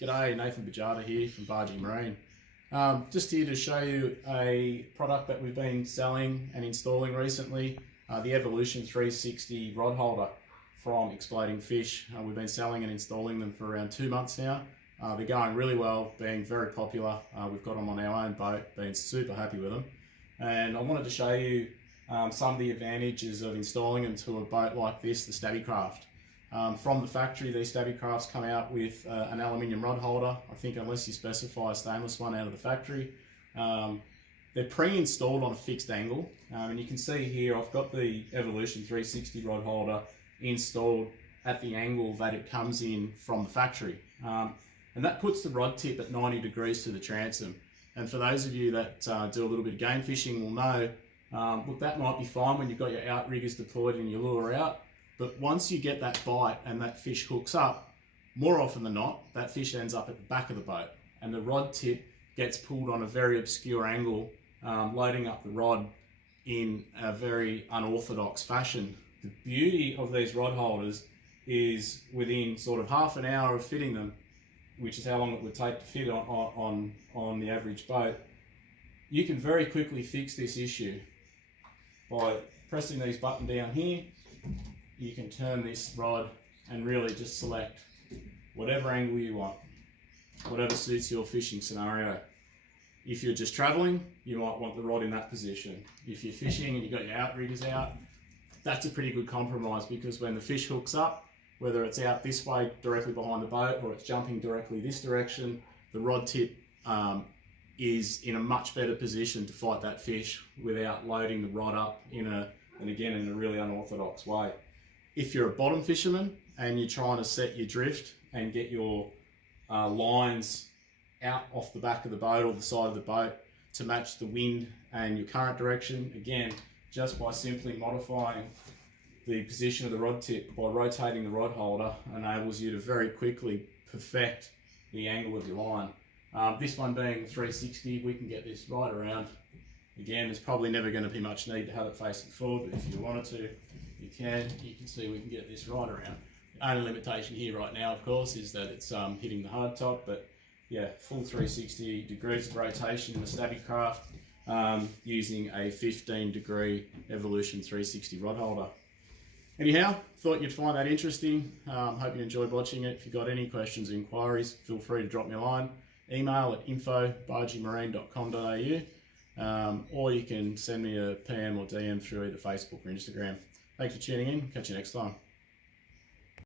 G'day, Nathan Bajada here from Bargy Marine. Just here to show you a product that we've been selling and installing recently, the Evolution 360 rod holder from Exploding Fish. We've been selling and installing them for around 2 months now. They're going really well, being very popular. We've got them on our own boat, been super happy with them. And I wanted to show you some of the advantages of installing them to a boat like this, the Stabicraft. From the factory, these Stabicrafts come out with an aluminium rod holder. I think unless you specify a stainless one out of the factory. They're pre-installed on a fixed angle, and you can see here I've got the Evolution 360 rod holder installed at the angle that it comes in from the factory. And that puts the rod tip at 90 degrees to the transom. And for those of you that do a little bit of game fishing will know, look, that might be fine when you've got your outriggers deployed and your lure out. But once you get that bite and that fish hooks up, more often than not, that fish ends up at the back of the boat and the rod tip gets pulled on a very obscure angle, loading up the rod in a very unorthodox fashion. The beauty of these rod holders is within sort of half an hour of fitting them, which is how long it would take to fit on the average boat, you can very quickly fix this issue by pressing these buttons down here. You can turn this rod and really just select whatever angle you want, whatever suits your fishing scenario. If you're just traveling, you might want the rod in that position. If you're fishing and you've got your outriggers out, that's a pretty good compromise, because when the fish hooks up, whether it's out this way directly behind the boat or it's jumping directly this direction, the rod tip is in a much better position to fight that fish without loading the rod up in a really unorthodox way. If you're a bottom fisherman and you're trying to set your drift and get your lines out off the back of the boat or the side of the boat to match the wind and your current direction, again, just by simply modifying the position of the rod tip by rotating the rod holder enables you to very quickly perfect the angle of your line. This one being 360, we can get this right around. Again, there's probably never going to be much need to have it facing forward, but if you wanted to, you can. You can see we can get this right around. The only limitation here right now, of course, is that it's hitting the hard top, but yeah, full 360 degrees of rotation in the Stabicraft using a 15-degree Evolution 360 rod holder. Anyhow, thought you'd find that interesting. Hope you enjoyed watching it. If you've got any questions or inquiries, feel free to drop me a line. Email at info@bargymarine.com.au, or you can send me a PM or DM through either Facebook or Instagram. Thanks for tuning in. Catch you next time.